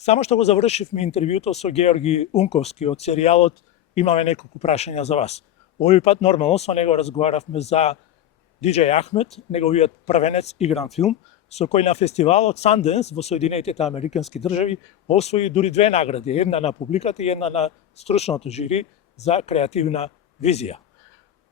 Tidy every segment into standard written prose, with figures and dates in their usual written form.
Само што го завршивме интервјуто со Георги Унковски од серијалот, имаме неколку прашања за вас. Овој пат нормално со него разговаравме за Диџеј Ахмед, неговиот првенец игран филм, со кој на фестивалот Sundance во Соединетите Американски држави освои дури две награди, една на публиката и една на стручното жири за креативна визија.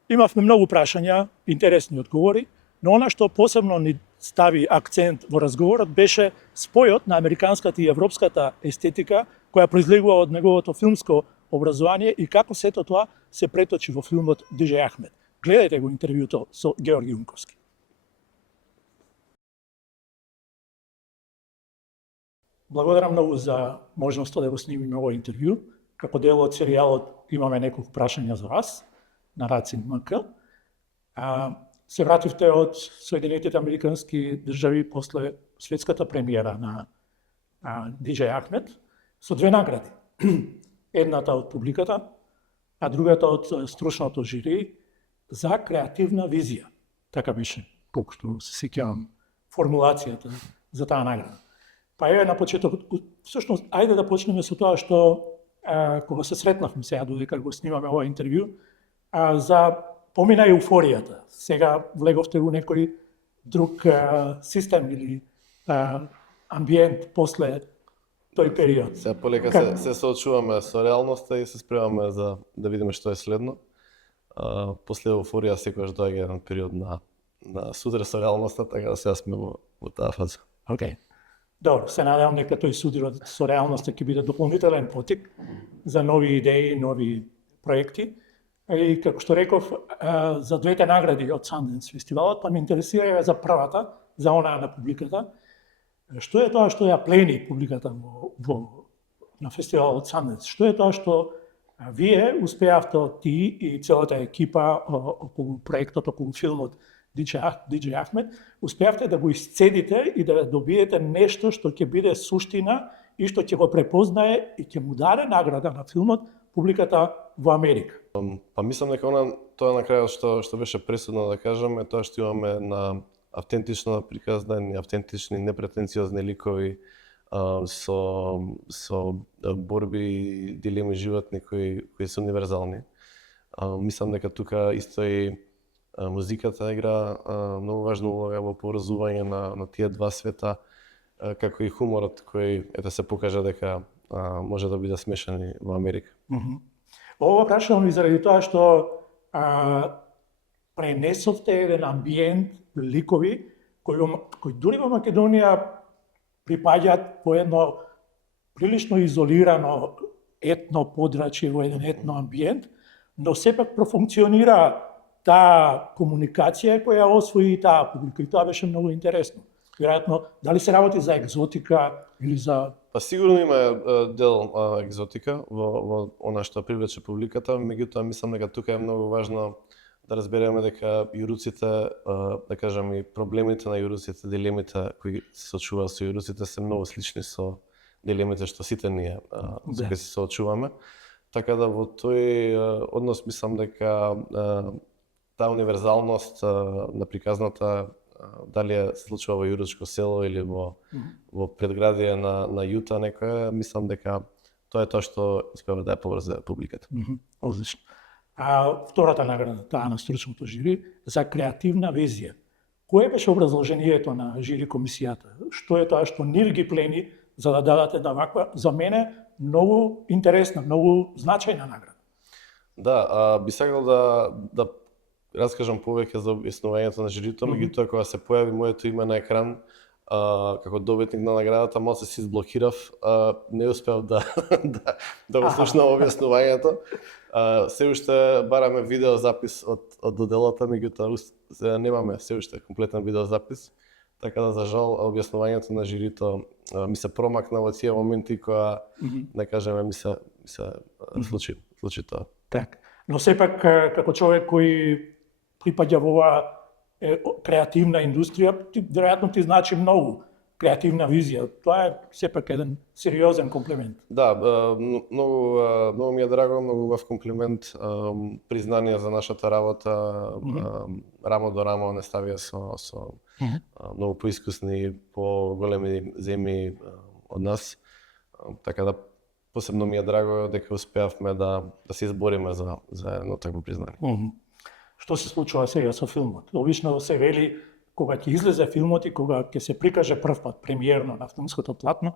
Имавме многу прашања, интересни одговори, но она што посебно ни стави акцент во разговорот беше спојот на американската и европската естетика која произлегува од неговото филмско образование и како сето тоа се преточи во филмот Диџеј Ахмед. Гледајте го интервјуто со Георги Унковски. Благодарам многу за можноста да го снимиме овој интервју. Како дел од серијалот имаме неколку прашања за вас на Рацин МК. Се вративте од Соединетите Американски држави после светската премиера на Диџеј Ахмед со две награди. Едната од публиката, а другата од стручното жири за креативна визија. Така беше, колку се сеќавам, формулацијата за таа награда. Па еве на почеток, всушност, ајде да почнеме со тоа што кога се сретнавме сега додека го снимаме ова интервју, за помина еуфоријата. Сега влеговте во некој друг систем или амбиент после тој период. Сега полека се соочуваме со реалноста и се спремаме за да видиме што е следно. После еуфорија секогаш доаѓа еден период на судар со реалноста, така да сега сме во таа фаза. Океј. Добро, се надевам дека тој судар со реалноста ќе биде дополнителен потик за нови идеи, нови проекти. И како што реков, за двете награди од Sundance фестивалот, па ме интересира за првата, за онаа на публиката. Што е тоа што ја плени публиката на фестивалот Sundance? Што е тоа што вие успеавте, ти и целата екипа околу проектот, околу филмот Диџеј Ахмед, успеавте да го исцедите и да добиете нешто што ќе биде суштина и што ќе го препознае и ќе му даде награда на филмот публиката во Америка? Па мислам дека тоа на крајот што беше пресудно да кажеме, тоа што имаме на автентично приказани, автентични, непретенциозни ликови со борби и дилеми животни кои се универзални. Мислам дека тука исто и музиката игра многу важна улога во поврзување на тие два света, како и хуморот кој се покажа дека може да биде смешан и во Америка. Ова прашувам и заради тоа што пренесовте еден амбиент, ликови, кои дури во Македонија припаѓаат по едно прилично изолирано етно подрачје, во еден етно амбиент, но сепак профункционира таа комуникација која освои таа публика и тоа беше многу интересно. Веројатно, дали се работи за екзотика или за... Па сигурно има дел екзотика во она што привлече публиката, меѓутоа мислам дека тука е многу важно да разбереме дека јуруците, да кажам и проблемите на јуруците, дилемите кои се соочуваат со јуруците се многу слични со дилемите што сите ние со кои се соочуваме. Така да во тој однос мислам дека таа универзалност на приказната, дали е случува во јуручко село или во предградие на Јута некоја, мислам дека тоа е тоа што успева да ја поврзе публиката. Одлично. А втората награда, таа на стручното жири, за креативна визија. Кое беше образложението на жири комисијата? Што е тоа што нив ги плени за да дадате на ваква, за мене, многу интересна, многу значајна награда? Да, би сакал да раскажам повеќе за објаснувањето на жирито, меѓутоа кога се појави моето име на екран како добитник на наградата, малку се изблокирав, не успеав да го слушнам објаснувањето. Се уште бараме видеозапис од доделата, меѓутоа немаме се уште комплетен видеозапис, така да за жал објаснувањето на жирито ми се промакна во тие моменти кога, да кажеме, ми се случи тоа. Так. Но сепак како човек кој припаѓа во оваа креативна индустрија, веројатно ти значи многу креативна визија. Тоа е сепак еден сериозен комплимент. Да, многу ми е драго, многу убав комплимент, признание за нашата работа, рамо до рамо не ставија со многу поискусни, поголеми земји од нас. Така да посебно ми е драго дека успеавме да се избориме за едно такво признание. Што се случува сега со филмот? Обично се вели кога ќе излезе филмот и кога ќе се прикаже прв пат премиерно на филмското платно,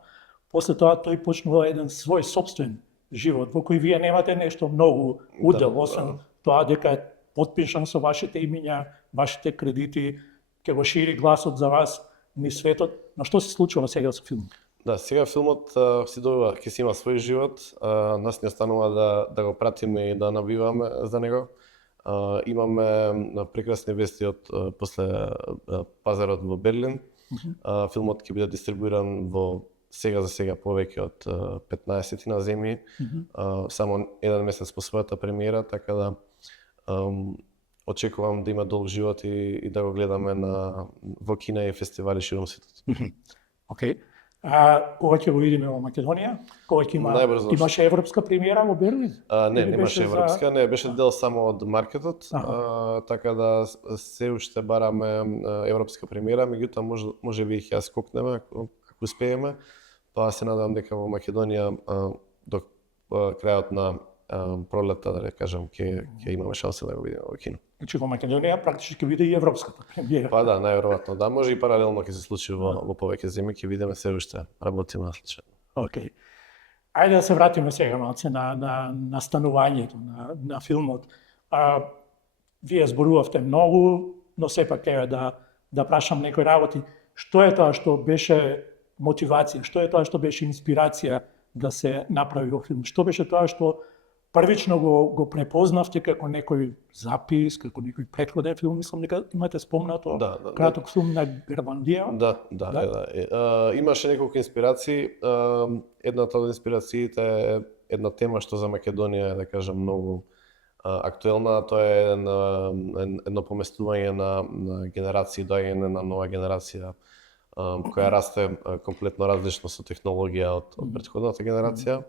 после тоа тој почнува еден свој собствен живот во кој вие немате нешто многу удел, освен тоа дека е потпишан со вашите имиња, вашите кредити, ќе го шири гласот за вас низ светот. Но што се случува сега со филмот? Да, сега филмот си добива, ќе си има свој живот, нас не останува да го пратиме и да набиваме за него. Имаме прекрасни вести од после пазарот во Берлин. Филмот ќе биде дистрибуиран во сега за сега повеќе од 15 на земји. Само еден месец по својата премиера, така да очекувам да има долг живот и да го гледаме во кино и фестивали широм светот. Океј. Кога ќе го видиме во Македонија? Кога ќе имаше европска премиера во Берлин? Не, немаше европска, не, беше дел само од маркетот, така да се уште бараме европска премиера, меѓутоа може би ќе ја скокнеме ако успееме, па се надевам дека во Македонија до крајот на пролета, да кажам, ќе имаме шанса да го видиме во кино. Значи во Македонија практички ќе биде и европската премиера. Па да, најверојатно да, може и паралелно ќе се случи во повеќе земји, ќе видиме се уште работиме на сличено. Океј. Ајде да се вратиме сега малце на настанувањето на филмот. Вие зборувавте многу, но сепак е да прашам некои работи. Што е тоа што беше мотивација? Што е тоа што беше инспирација да се направи во филм? Што беше тоа што првично го препознавте како некој запис, како некој претходен филм, мислам дека имате спомнато краток филм на Гарвандија? Да. Имаше неколку инспирации. Едната од инспирациите е една тема што за Македонија е, да кажам, многу актуелна. Тоа е едно поместување на генерации, доаѓање на нова генерација која расте комплетно различно со технологија од претходната генерација.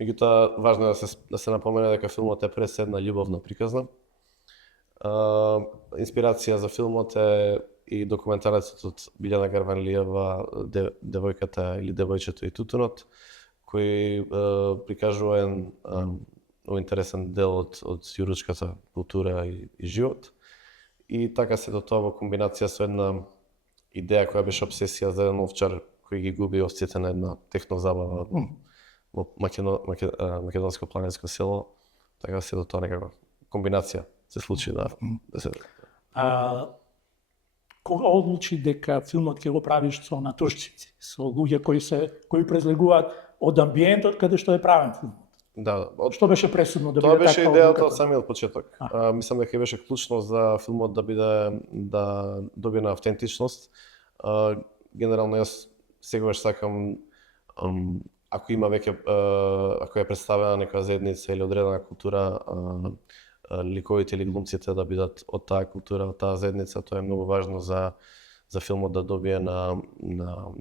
Меѓутоа, важно е да се напомене дека филмот е пред се една љубовна приказна. Инспирација за филмот е и документарецот од Билјана Гарванлиева Девојката или Девојчето и тутунот, кој прикажува интересен дел од јуручката култура и живот. И така се до тоа во комбинација со една идеја која беше обсесија за еден овчар кој ги губи овците на една технозабава во македонско планинско село, така се до тоа некаква комбинација се случи да се. Кога одлучи дека филмот ќе го правиш со натуршци, со луѓе кои презлегуваат од амбиентот каде што е правен филмот? Да, што беше пресудно да биде така? Тоа беше идејата од самиот почеток. Мислам дека беше клучно за филмот да добие на автентичност. Генерално јас сегогаш сакам ако има веќе ако е представена некоја заедница или одредена култура, ликовите или глумците да бидат од таа култура, од таа заедница, тоа е многу важно за филмот да добие на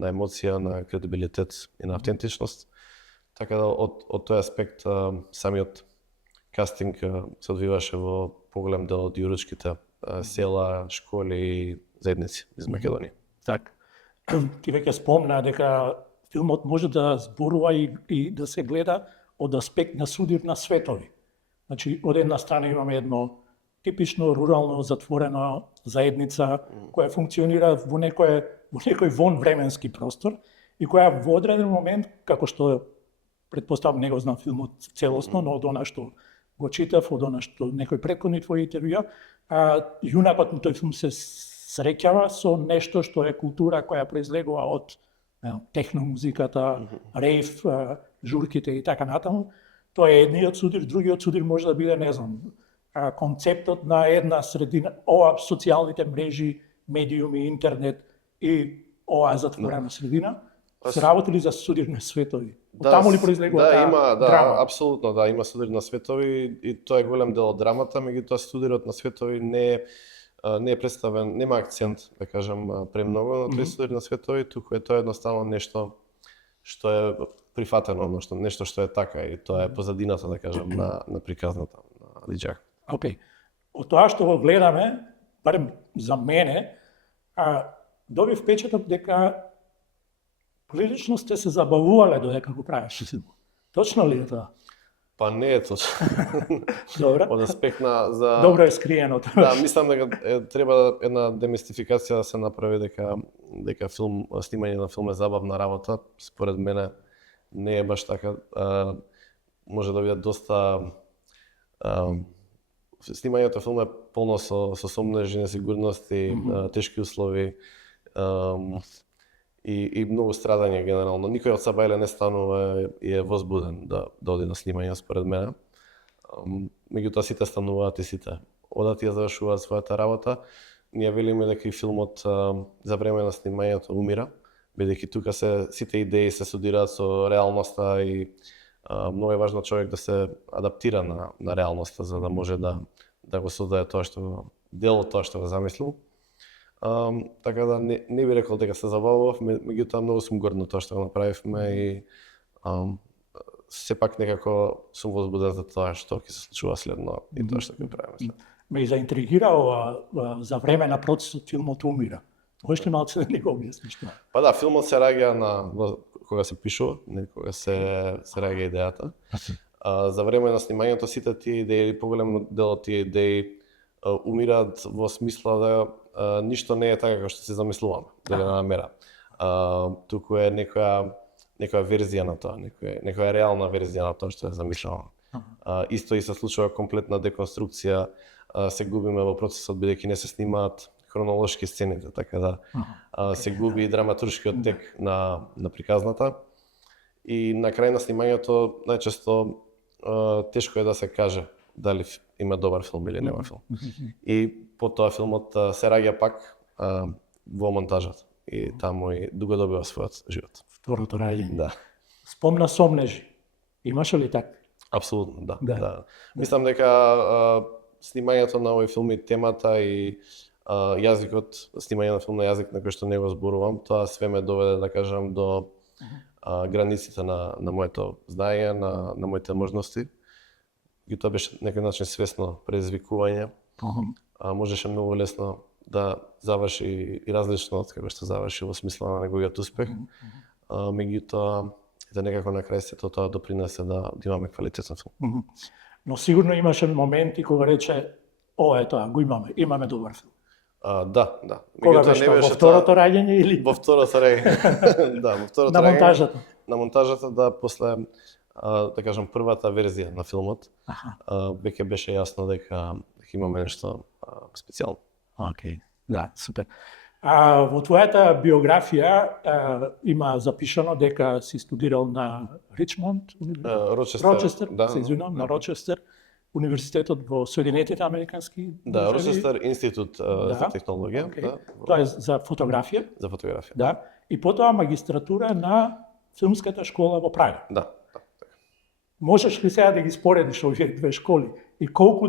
емоција, на кредибилитет и на автентичност. Така да од тој аспект самиот кастинг се одвиваше во поголем дел од јуручките села, школи и заедници из Македонија. Так. Ти веќе спомна дека филмот може да зборува и да се гледа од аспект на судир на светови. Значи, од една страна имаме едно типично рурално затворено заедница која функционира во некој вонвременски простор и која во одреден момент, како што предпоставам не го знам филмот целосно, но од она што го читав, од она што некој претходни твои интервјуа, јунакот на тој филм се среќава со нешто што е култура која произлегува од техномузиката, рейв, журките и така натаму. Тоа е едниот судир, другиот судир може да биде, не знам, концептот на една средина, ова социјалните мрежи, медиуми, интернет и оваа затворена средина. Се работи ли за судир на светови? Таму ли произлегува таа драма? Да, апсолутно, да, има судир на светови и тоа е голем дел од драмата, меѓутоа судирот на светови не е представен, нема акцент, да кажам, премногу на тој судир на светови, туку е тоа едноставно нешто што е прифатено, нешто што е така и тоа е позадината, да кажам, на приказната на Лиџак. Океј. Од тоа што го гледаме, барем за мене, добив впечаток дека Прилично сте се забавувале додека го правеше филм. Точно ли е тоа? Па не е точно. Добре. Од аспект на за Добро е скриено тоа. Да, мислам дека треба една демистификација да се направи дека снимање на филм е забавна работа. Според мене не е баш така. Може да биде доста снимањето на филм е полно со сомнежи, несигурности, тешки услови и многу страдање генерално. Никој од Сабајле не станува и е возбуден да оди на снимање според мене. Меѓутоа сите стануваат и сите одат и ја завршуваат својата работа. Ние велиме дека и филмот за време на снимањето умира, бидејќи тука сите идеи се студираат со реалноста и многу е важно човек да се адаптира на реалноста за да може да го создаде тоа што дел од тоа што го замислил. Така да не би рекол дека се забавував, меѓутоа многу сум горд на тоа што го направивме и сепак некако сум возбуден за тоа што ќе се случува следно и тоа што ќе правиме след. Ме заинтригира за време на процесот филмот умира. Можеш ли малку да ни го објасниш тоа? Па да, филмот се раѓа кога се пишува, не кога се раѓа идејата. За време на снимањето сите тие идеи, поголем дел од тие идеи умираат во смисла да ништо не е така како што се замислуваме, дали на намера. Туку е некоја верзија на тоа, некоја реална верзија на тоа што е замислено. Исто и се случува комплетна деконструкција, се губиме во процесот бидејќи не се снимаат хронолошки сцените, така да се губи и драматуршкиот тек на приказната. И на крај на снимањето најчесто тешко е да се каже дали има добар филм или нема филм. И потоа филмот се раѓа пак во монтажата и таму и дуго добива својот живот. Второто раѓање. Да. Спомна сомнежи. Имаше ли така? Апсолутно, да. Да. Да. Мислам дека снимањето на овој филм и темата и јазикот, снимање на филм на јазик на кој што не го зборувам, тоа све ме доведе, да кажам, до границите на моето знаење, на моите можности. И тоа беше некој начин свесно предизвикување. Можеше многу лесно да заврши и различно од како што заврши во смисла на неговиот успех. Меѓутоа, да некако на крај сето тоа допринесе да имаме квалитетен филм. Но сигурно имаше моменти кога рече, ова е тоа, го имаме добар филм. Да. Кога беше во второто раѓање или? Во второто раѓање, да, во второто на раѓање. монтажата? На монтажата, да, после, да кажам, првата верзија на филмот, веќе беше јасно дека имаме нешто специјално. Океј, да, супер. Во твојата биографија има запишано дека си студирал на Ричмонд, Рочестер, да, се извинувам, на Рочестер, Универзитетот во Соединетите Американски Да, Рочестер институт за технологија. Okay. Да, тоа е за фотографија. За фотографија. Да. И потоа магистратура на филмската школа во Прага. Да. Можеш ли сега да ги споредиш овие две школи и колку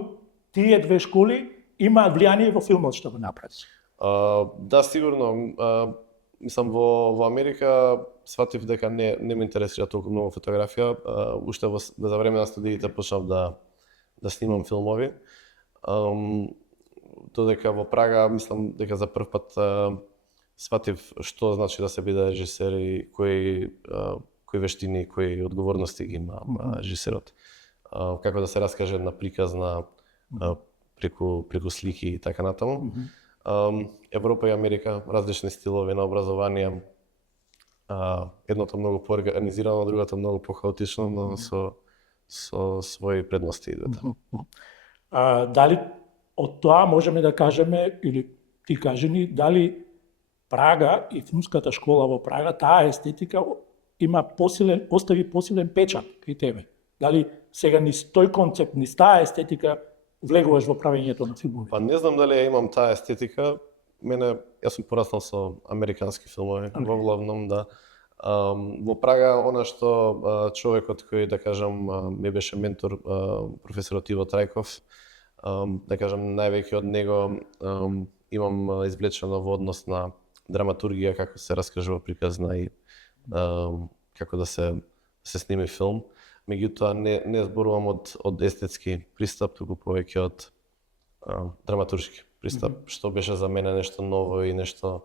тие две школи имаат влијание во филмот што го направиш? Да, сигурно. Мислам, во Америка сватив дека не ме интересира толку многу фотографија. Уште за време на студиите почнав да снимам филмови. Додека во Прага, мислам дека за прв пат сватив што значи да се биде режисер и кои вештини, кои одговорности ги има режисерот. Како да се раскаже една приказна преку слики и така натаму. Европа и Америка, различни стилови на образование. Едното многу поорганизирано, другото многу похаотично, но со своји предности идвате. Дали од тоа можеме да кажеме, или ти кажи ни, дали Прага и филмската школа во Прага, таа естетика остави посилен печат кај тебе? Дали сега ни тој концепт, ни таа естетика влегуваш во правењето на филмови? Па не знам дали ја имам таа естетика. Јас сум пораснал со американски филмови, во главном, да. Во Прага, она што човекот кој, да кажам, ми беше ментор, професорот Иво Трајков, да кажам, највеќе од него имам извлечено во однос на драматургија, како се раскажува приказна и како да се сними филм. Меѓутоа, не зборувам од естетски пристап, туку повеќе од драматуршки пристап, што беше за мене нешто ново и нешто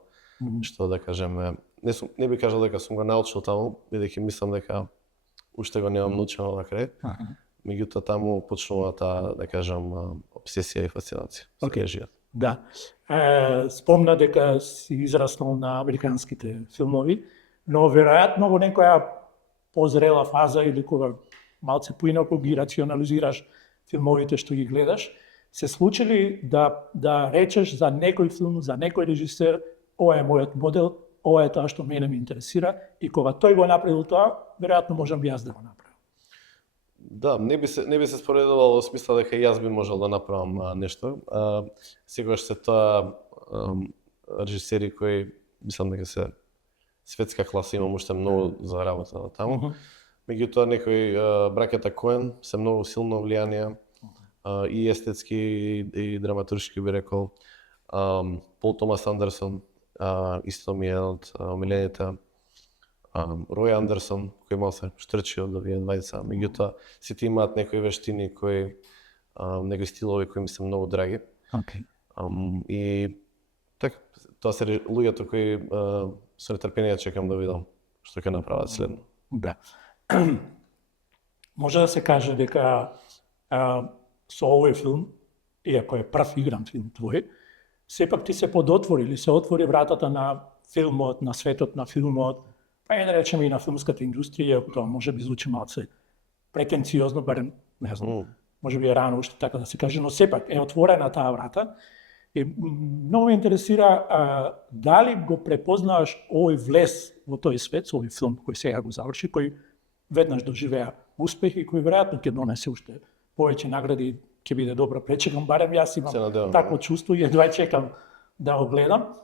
што, да кажеме, не би кажал дека сум го научил таму, бидејќи мислам дека уште го немам научено на крај. Меѓутоа таму почнува таа, да кажам, обсесија и фасцинација со режијата. Да. Спомна дека си израснал на американските филмови, но веројатно во некоја позрела фаза или кога малце поинаку ги рационализираш филмовите што ги гледаш, се случи ли да речеш за некој филм, за некој режисер, ова е мојот модел, ова е тоа што мене ме интересира, и кога тој го направил тоа, веројатно можам би јас да го направам. Да, не би се споредувал во смисла дека јас би можел да направам нешто. Секогаш се тоа режисери кои мислам дека се светска класа, имам уште многу за работа таму. Меѓутоа некои браќата Коен се многу силно влијанија и естетски и драматуршки би рекол. Пол Томас Андерсон исто ми е од омилените. Рој Андерсон, кој мал се штрчи од овие двајца, меѓутоа сите имаат некои вештини некои стилови кои ми се многу драги. И така, тоа се луѓето кои со нетрпение чекам да видам што ќе направат следно. Да. Може да се каже дека со овој филм, иако е прв игран филм твој, сепак ти се подотвори или се отвори вратата на филмот, на светот на филмот, па да речеме и на филмската индустрија, ако тоа може би звучи малце претенциозно, барем, не знам, може би е рано уште така да се каже, но сепак е отворена таа врата. И многу ме интересира дали го препознаваш овој влез во тој свет, со овој филм кој сега го заврши, кој веднаш доживеа успех и кој веројатно ќе донесе уште повеќе награди, ќе биде добро. Пречекам, барем јас имам такво чувство и едва чекам да го гледам.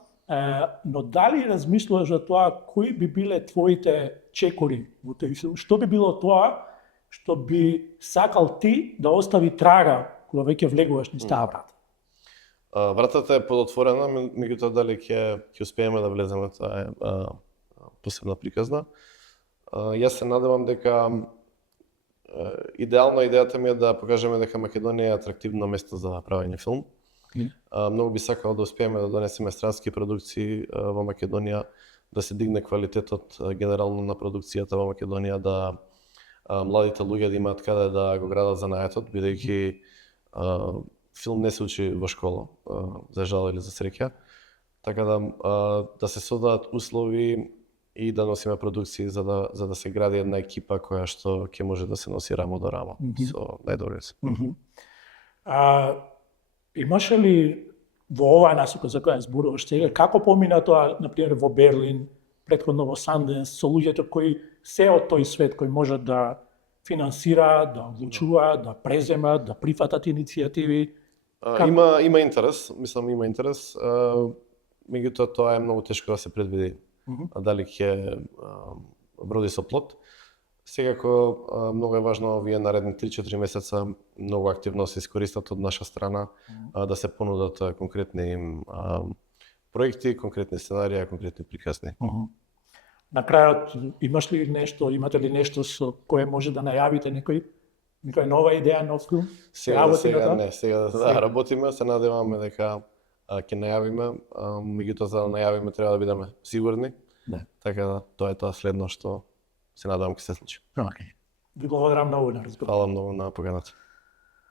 Но дали размислуваш за тоа кои би биле твоите чекори во тој филм? Што би било тоа што би сакал ти да остави трага кога веќе влегуваш низ таа врата? Вратата е подотворена, меѓутоа дали ќе успееме да влеземе, тоа е посебна приказна. Јас се надевам дека идеална идејата ми е да покажеме дека Македонија е атрактивно место за правење филм. Многу би сакал да успееме да донесеме странски продукции во Македонија, да се дигне квалитетот генерално на продукцијата во Македонија, да младите луѓе да имаат каде да го градат занаетот, бидејќи филм не се учи во школа, за жал или за среќа. Така да се создадат услови и да носиме продукции за да се гради една екипа која што ќе може да се носи рамо до рамо со најдобрите. Имаше ли во оваа насока за која зборуваш сега, како помина тоа, например, во Берлин, претходно во Санденс, со луѓето кои се од тој свет, кои можат да финансираат, да одлучуваат, да преземат, да прифатат иницијативи? Има интерес, мислам има интерес, меѓутоа тоа е многу тешко да се предвиди. Дали ќе броди со плод. Секако многу е важно овие наредни 3-4 месеца многу активно се искористат од наша страна да се понудат конкретни проекти, конкретни сценарија, конкретни приказни. На крајот имате ли нешто со кое може да најавите некоја нова идеја, нов филм? Сега да работиме, се надеваме дека ќе најавиме, меѓутоа за да најавиме треба да бидеме сигурни. Така да тоа е тоа следно што се надевам ќе се случи. Ви благодарам многу на разговор. Фала многу на поканата.